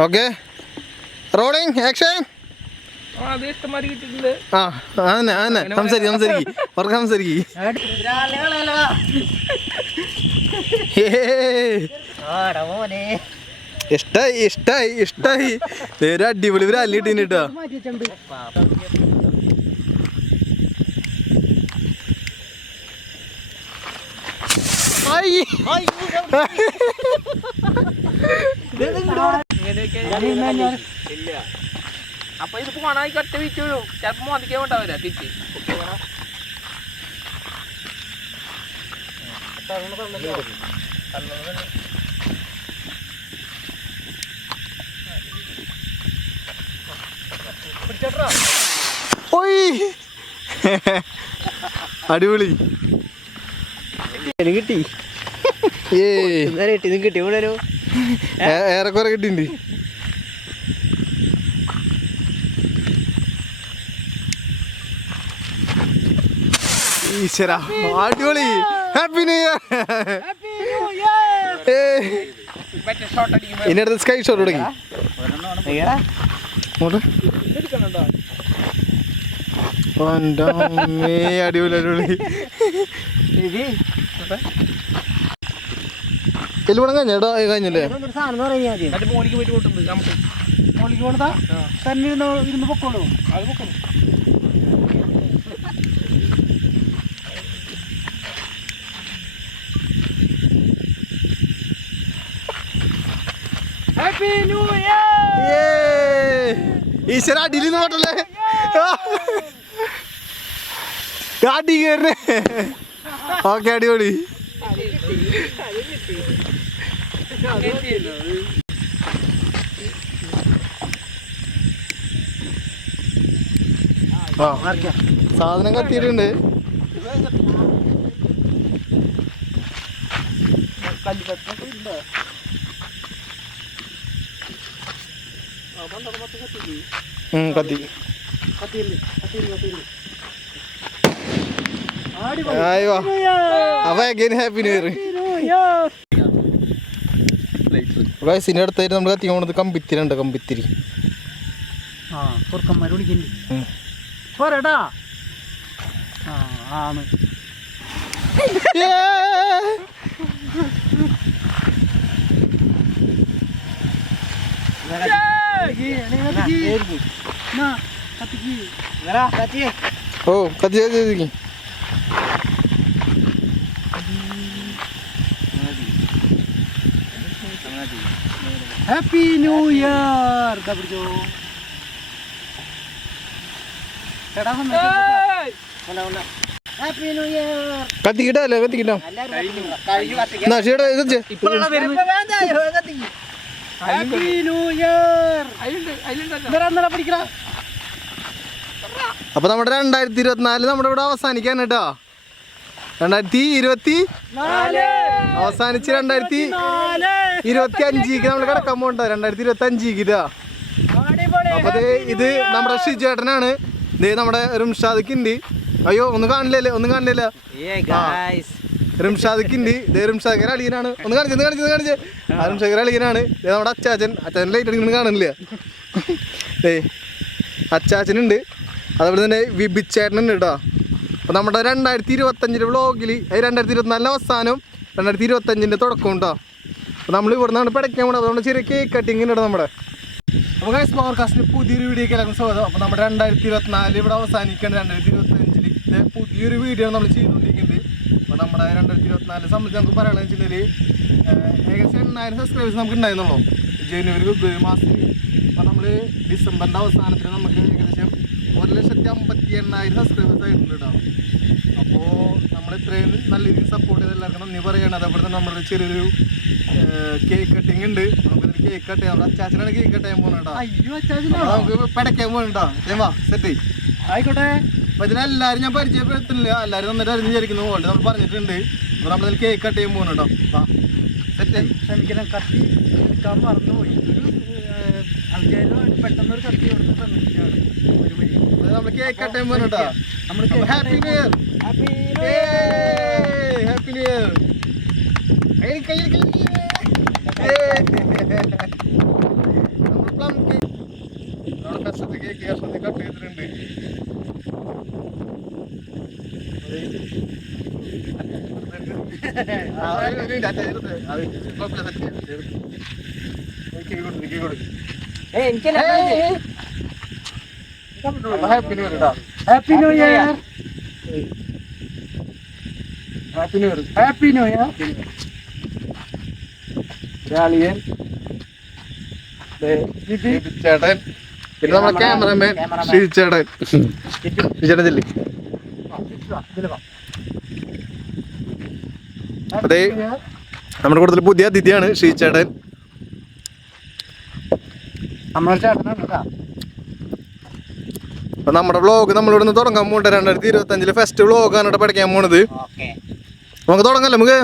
Okay, rolling action. സംസാരിക്കും ഇഷ്ടായി നേരെ അടിപൊളി ഒരു അല്ലിട്ടിന് കേട്ടോ. അപ്പൊ ഇത് പോണായി കട്ട് വീച്ചു വീഴും. ചിലപ്പോ മതിക്കാൻ ഉണ്ടാവില്ല തിരിച്ച്. അടിപൊളി കിട്ടി. കിട്ടി ഏറെക്കുറെ കിട്ടിണ്ട്. ഈശ്വര അടിപൊളി. Happy new year. ഇനി അടുത്ത് സ്കൈ ഷോട്ട് തുടങ്ങി. അടിപൊളി അടിപൊളി. എല്ലുപണം കഴിഞ്ഞോ? കഴിഞ്ഞല്ലേ? മോളിക്ക് പോയിട്ട് പോയിട്ടുണ്ട്. മോളിക്ക് പോണതാ തന്നെ ഇരുന്ന് പൊക്കോളൂ. അത് പൊക്കോളൂ. Happy new year. ഈശ്വര അടിയിലിന്ന് പോട്ടല്ലേ? അടി കയറേ. ഓക്കെ, അടിപൊളി. സാധനം കത്തിയിട്ടുണ്ട്. കത്തി അയ്യോ. അപ്പൊ ഹാപ്പി ന്യൂ ഇയർ. ഇതിന്റെ അടുത്തായിട്ട് നമ്മൾ കത്തിക്കാൻ പോണത് കമ്പിത്തിരി ഉണ്ട്. കമ്പിത്തിരി പോരാടാ. ആണ് ഓ കത്തി കത്തി. Happy new year. Happy new year. കത്തിക്കിട്ടല്ലേ? കത്തിക്കിട്ടോ. Happy new year. അപ്പൊ നമ്മുടെ 2024 നമ്മുടെ ഇവിടെ അവസാനിക്കാൻ കേട്ടോ. 2020 അവസാനിച്ച് 2025 നമ്മൾ കിടക്കാൻ പോകണ്ട. 2025 ഇതാ. അപ്പൊ ഇത് നമ്മുടെ ഷിജേട്ടനാണ്. ഇത് നമ്മുടെ റിംഷാദിക്കുണ്ട്. അയ്യോ ഒന്നും കാണില്ലല്ലേ? ഒന്നും കാണില്ലല്ലോ. റിംഷാദിക്കുണ്ട്. റിംഷാദ് അളിയനാണ്. ഒന്ന് കാണിച്ച് റിംഷാദ് അളിയനാണ്. നമ്മുടെ അച്ചാച്ചൻ ലൈറ്റ് അടിക്കുന്നത് കാണില്ല. അച്ചാച്ചനുണ്ട്. അതുപോലെ തന്നെ വിബിച്ചേട്ടനുണ്ട് കേട്ടോ. അപ്പോൾ നമ്മുടെ 2025 വ്ളോഗിൽ 2024 അവസാനം 2025 തുടക്കം ഉണ്ടോ. അപ്പോൾ നമ്മൾ ഇവിടെ നിന്നാണ് പിടയ്ക്കാൻ പോകണം. അപ്പോൾ നമ്മുടെ ചെറിയ കേക്ക് കട്ടിങ് ഉണ്ട് നമ്മുടെ. അപ്പോൾ ഗൈസ് പവർകാസ്റ്റിന് പുതിയൊരു വീഡിയോക്ക് എല്ലാവർക്കും സ്വാഗതം. അപ്പോൾ നമ്മുടെ 2024 ഇവിടെ അവസാനിക്കുകയാണ്. 2025 പുതിയൊരു വീഡിയോ നമ്മൾ ചെയ്തുകൊണ്ടിരിക്കുന്നത്. അപ്പോൾ നമ്മുടെ 2024 സംബന്ധിച്ച് നമുക്ക് പറയുകയാണെന്ന് വെച്ചിട്ടുണ്ടെങ്കിൽ ഏകദേശം 8,000 സബ്സ്ക്രൈബേഴ്സ് നമുക്ക് ഉണ്ടായിരുന്നുള്ളൂ ജനുവരി ഫെബ്രുവരി മാസത്തിൽ. അപ്പോൾ നമ്മൾ ഡിസംബറിൻ്റെ അവസാനത്തിൽ നമുക്ക് ഏകദേശം 1,58,000 സബ്സ്ക്രൈബേഴ്സ് ആയിട്ടുണ്ട് കേട്ടോ. അപ്പോൾ നമ്മൾ ഇത്രയും നല്ല രീതിയിൽ സപ്പോർട്ട് ചെയ്ത് എല്ലാവർക്കും നന്ദി പറയുകയാണ്. അതേപോലെ തന്നെ നമ്മുടെ ചെറിയൊരു കേക്ക് കട്ടിങ് ഉണ്ട്. നമുക്കിതിൽ കേക്ക് കട്ട് ചെയ്യാം. നമ്മുടെ അച്ചാച്ചനാണ് കേക്ക് കട്ട് ചെയ്യാൻ പോകുന്നത് കേട്ടോ. നമുക്ക് പടയ്ക്കാൻ പോകുന്നുണ്ടോ? സെറ്റ് ആയിക്കോട്ടെ. അപ്പോൾ ഇതിലെല്ലാവരും ഞാൻ പരിചയപ്പെടുത്തുന്നില്ല. എല്ലാവരും നന്നായിട്ട് അറിഞ്ഞ് വിചാരിക്കുന്നു പോലെ നമ്മൾ പറഞ്ഞിട്ടുണ്ട്. അപ്പോൾ നമ്മളിതിൽ കേക്ക് കട്ട് ചെയ്യാൻ പോകുന്നു കേട്ടോ. സെറ്റ് ക്ഷമിക്കണം, കത്തി എടുക്കാൻ മറന്നുപോയി. പെട്ടെന്നൊരു കത്തി ഇവിടുന്ന് തന്നിട്ടാണ്. നമ്മൾ കേക്ക് കട്ട് ചെയ്യാൻ പോകുന്നു കേട്ടോ. Happy new year. Happy new year. Cake കഷ്ണത്തിൽ കട്ട് ചെയ്തിട്ടുണ്ട്. ഹാപ്പി ന്യൂ ഇയർ കേട്ടോ. Happy new year. Happy new year. Happy new year. രാളിയൻ ചേട്ടൻ പിന്നെ നമ്മുടെ ക്യാമറമാൻ ശ്രീചേട്ടൻ. ശ്രീചേട്ടൻ ചെല്ലി. അതെ, നമ്മുടെ കൂട്ടത്തിൽ പുതിയ അതിഥിയാണ് ശ്രീചേട്ടൻ. നമ്മുടെ ചേട്ടനാണ് കേട്ടോ. അപ്പൊ നമ്മുടെ വ്ളോഗ് നമ്മളിവിടെ നിന്ന് തുടങ്ങാൻ പോകട്ടെ. 2025 ഫസ്റ്റ് വ്ളോഗാണ് ഇവിടെ പഠിക്കാൻ പോണത്. നമുക്ക് തുടങ്ങാം. നമുക്ക്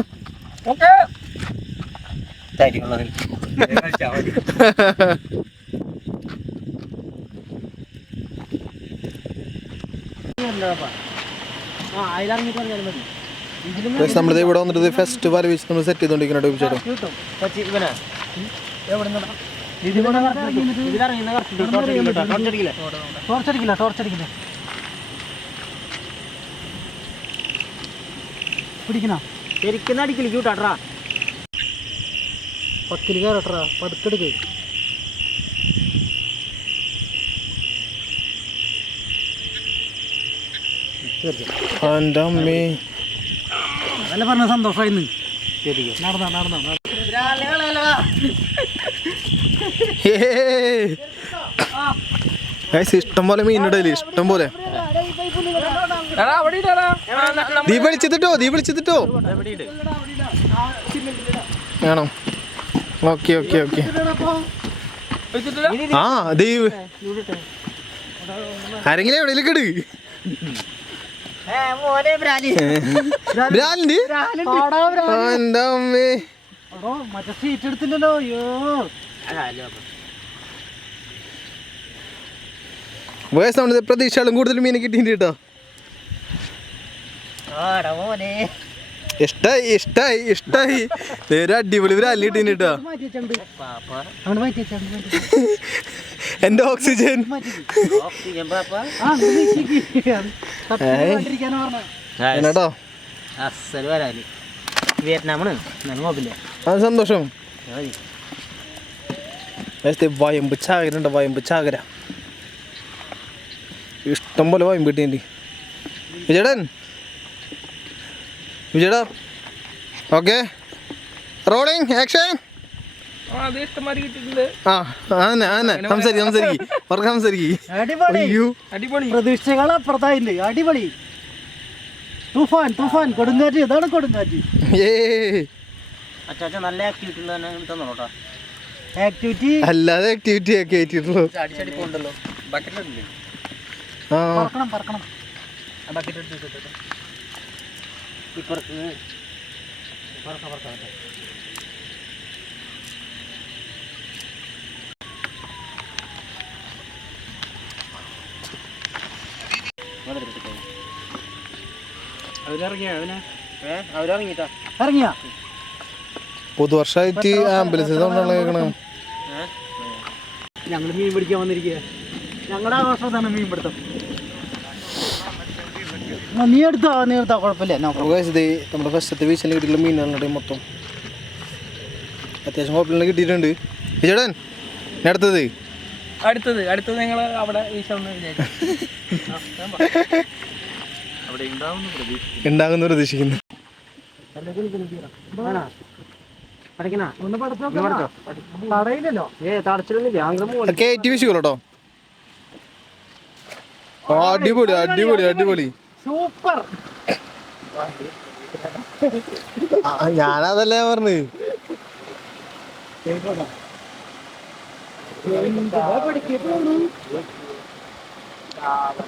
നമ്മളിത് ഇവിടെ വന്നിട്ട് ഫസ്റ്റ് വരവിച്ച് നമ്മൾ സെറ്റ് ചെയ്തോണ്ടിരിക്കണോ ചേട്ടാ. ടോർച്ചടിക്കില്ല പിടിക്കണ ശരിക്കും അടിക്കില്ല ക്യൂട്ടാട്ടാ. പക്കിൽ കയറട്ടാ പതുക്കെടുക്ക്. എൻ്റെ അമ്മേ, അതല്ല പറഞ്ഞ സന്തോഷമായിന്ന്. നടന്ന ഇഷ്ടം പോലെ മീനിടല്ലേ, ഇഷ്ടം പോലെ. ദീ വിളിച്ചിട്ടോ ആണോ? Okay okay okay. ആ ദീവ് ആരെങ്കിലും എവിടെയെങ്കിലും ഇട്. എൻ്റെ അമ്മേ, മറ്റേ സീറ്റ് എടുത്തില്ലല്ലോ. അയ്യോ വയസ്സാണ് പ്രതീക്ഷകളും കൂടുതൽ മീനെ കിട്ടിയിട്ട് കേട്ടോ. ഇഷ്ടായി നേരെ അടിപൊളി റാലി കിട്ടീന് കേട്ടോ. എന്റെ ഓക്സിജൻ കേട്ടോ. വിയറ്റ്നാമാണ് അത് സന്തോഷം. വയമ്പ് ചാകരുണ്ട്, വയമ്പ് ചാകര ഇഷ്ടം പോലെ വയമ്പ് കിട്ടീൻ്റെ. വിജയടാ ഓക്കെ, റോളിങ് ആക്ഷൻ. പ്രതീക്ഷകൾ അപ്പുറത്തായില്ലേ. അടിപൊളി തുഫാൻ കൊടുങ്കാറ്റ്. ഇതാണ് കൊടുങ്കാറ്റ്. നല്ല ആക്ടിവിറ്റി അല്ലാതെ ആക്ടിവിറ്റി ഒക്കെ ആയിട്ടുള്ളൂ. പറക്കണം. ഇറങ്ങിയ പുതുവർഷമായിട്ട് ആംബുലൻസ് ഞങ്ങൾ മീൻ പിടിക്കാൻ വന്നിരിക്കുക. ഞങ്ങളുടെ ആഘോഷത്താണ് മീൻ പിടുത്തം. നീ എടുത്താ കുഴപ്പമില്ല. നമ്മുടെ ഫസ്റ്റത്തെ വീശിൽ കിട്ടിയുള്ള മീനുകളുടെ മൊത്തം അത്യാവശ്യം കുഴപ്പമില്ല കിട്ടിയിട്ടുണ്ട്. ചേട്ടൻ അടുത്തത് ഞങ്ങൾ അവിടെ ഉണ്ടാകുന്ന പ്രതീക്ഷിക്കുന്നു. കയറ്റി വീശിക്കോട്ടോ. അടിപൊളി സൂപ്പർ. ഞാനതല്ലേ പറഞ്ഞു.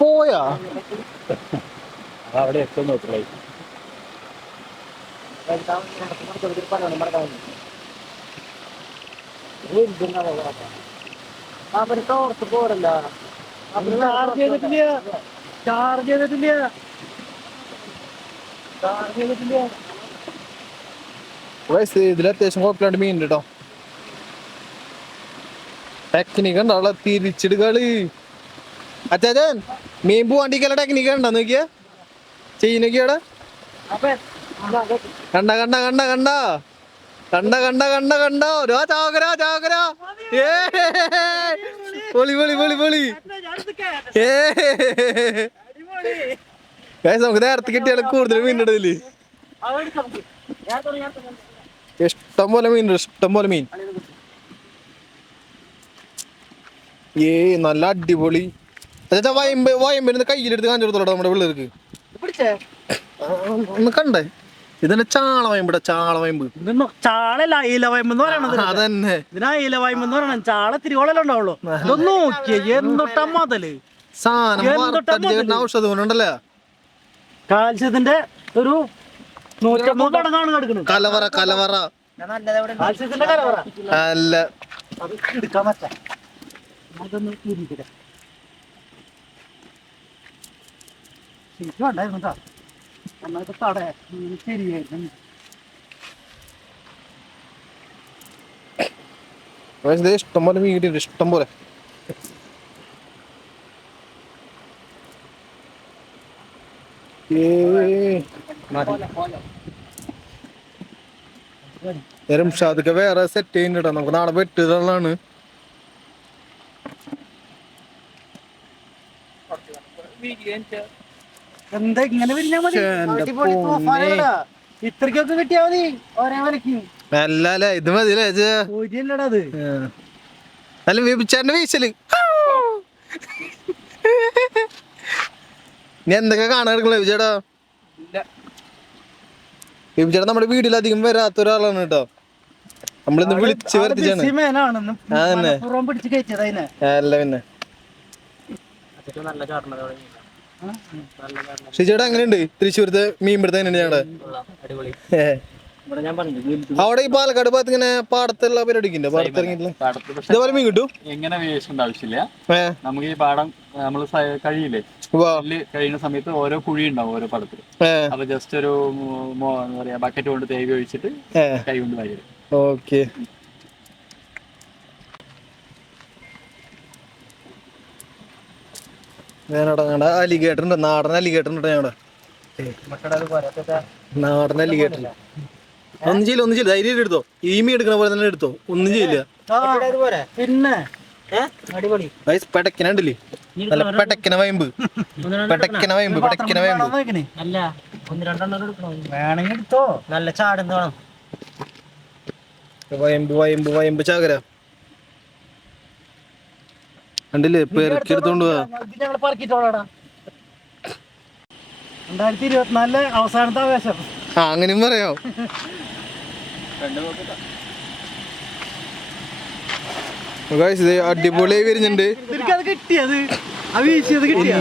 പോയാ അവിടെ എത്തും നോക്കില്ലേ. ചാർജ് ചെയ്തിട്ടില്ല. ഇതിൽ അത്യാവശ്യം കുഴപ്പമില്ലാണ്ട് മീൻ കേട്ടോ. ടെക്നിക്ക് ഉണ്ടോ തിരിച്ചിടുകള് അച്ചാച്ചൻ മീൻ പോവാണ്ടിക്കല്ല ടെക്നിക്ക് ഉണ്ടോ നോക്കിയാ ചെയ്യുന്നോക്കിയാടെ കണ്ട കണ്ട കണ്ട കണ്ട കണ്ട കണ്ട കണ്ട കണ്ട ഓരോ ചാകര ചാകര പൊളി പൊളി പൊളി പൊളി നമുക്ക് നേരത്തെ കിട്ടിയാൽ കൂടുതൽ മീനിടതില് ഇഷ്ടം പോലെ മീൻ ഇഷ്ടം പോലെ മീൻ നല്ല അടിപൊളി അച്ഛാ വയമ്പ് കയ്യിലെടുത്ത് കാണിച്ചു കൊടുത്തോളൂ നമ്മുടെ പിള്ളേർക്ക് ഒന്ന് കണ്ടേ ഇതന്നെ ചാള വയമ്പിട ചാള വയമ്പ് ചാളല്ല അയില വയമ്പ് എന്ന് പറയണത് അതന്നെ ഇതിന് അയില വയമ്പ് എന്ന് പറയണ ചാള തിരുവോളല്ലേ ഉണ്ടാവുള്ളൂ ഇതൊന്ന് നോക്കിയേ എന്തൊട്ടാ മുതല് സാധനം ഔഷധം കൊണ്ടുണ്ടല്ലേ കാൽസ്യത്തിന്റെ ഒരു 150 കടങ്ങാണ് കിടക്കുന്നത് കലവറ കലവറ കാൽസ്യത്തിന്റെ കലവറ അല്ല അത് എടുക്കാൻ പറ്റാ അതൊന്ന് തിരിക്കട്ടെ ശരിക്കും ഉണ്ടായിരുന്നു കേട്ടോ നന്നായിട്ട് തടയാ ശരിയായിരുന്നു ഇഷ്ടം പോലെ മീൻ കിട്ടിയിട്ടുണ്ട് ഇഷ്ടം പോലെ ഷാദൊക്കെ വേറെ സെറ്റ് ചെയ്യുന്നുണ്ടോ നമുക്ക് നാളെ വെട്ടുകളാണ് എന്താ ഇങ്ങനെ പിരിഞ്ഞാ മതി ഇത്രക്കൊക്കെ കിട്ടിയാ മതി ഒരേ വിലക്ക് അല്ല ഇത് മതിയല്ലേ പോയില്ലടാ അത് അല്ല വിപിച്ചാന്റെ വീശല് നീ എന്തൊക്കെ കാണാൻ എടുക്കണ വിപിച്ചേടാ വിപിച്ചേട്ടാ നമ്മുടെ വീട്ടിൽ അധികം വരാത്ത ഒരാളാണ് കേട്ടോ നമ്മളിന്ന് വിളിച്ച് വരുത്തിച്ചാണ് അതന്നെ അല്ല പിന്നെ ഷിജേട്ടാ എങ്ങനെയുണ്ട് തൃശ്ശൂരത്തെ മീൻ പിടുത്തം എങ്ങനെയാണ് ഞങ്ങളുടെ അവിടെ ഈ പാലക്കാട് ഭാഗത്ത് ഇങ്ങനെ പാടത്തുള്ള പരിപാടിക്കുണ്ട് പാടത്തിറങ്ങിയിട്ടില്ല ഇതേപോലെ മീൻ കിട്ടും എങ്ങനെ വേസ്റ്റ് ആവശ്യമില്ല നമുക്ക് ഈ പാടം നമ്മൾ കഴിയില്ലേ കഴിയുന്ന സമയത്ത് ഓരോ കുഴി ഉണ്ടാവും ഓരോ പടത്തിൽ അപ്പൊ ജസ്റ്റ് ഒരു എന്താ പറയാ ബക്കറ്റ് കൊണ്ട് തേവി ഒഴിച്ചിട്ട് കൈ കൊണ്ട് വരും ഓക്കെ ഞാനവിടെ അലിഗേറ്റർ ഉണ്ട് നാടൻ അലിഗേറ്റർ ഉണ്ട് ഞങ്ങളുടെ നാടൻ അലിഗേറ്റർ ഒന്നും ചെയ്യില്ല ഒന്നും ചെയ്യില്ല ധൈര്യം എടുത്തോ ഈ മീൻ എടുക്കണ പോലെ തന്നെ എടുത്തോ ഒന്നും ചെയ്യില്ല പിന്നെ അടിപൊളി പെടക്കനുണ്ടല്ലേ നല്ല പെടക്കന വയമ്പ് പെടക്കന വയമ്പ് പെടക്കന വയമ്പ് അല്ല വേണമെങ്കിൽ എടുത്തോ നല്ല ചാടുന്ന വേണം വയമ്പ് വയമ്പ് വയമ്പ് ചാകര കണ്ടില്ലേ പെരക്കി എടുത്തോണ്ട് പോവാ 2024 അവസാനത്തെ ആവേശം അങ്ങനെയും പറയാം അടിപൊളിയായി വരുന്നുണ്ട് കിട്ടിയത് ആ വീശിയത് കിട്ടിയ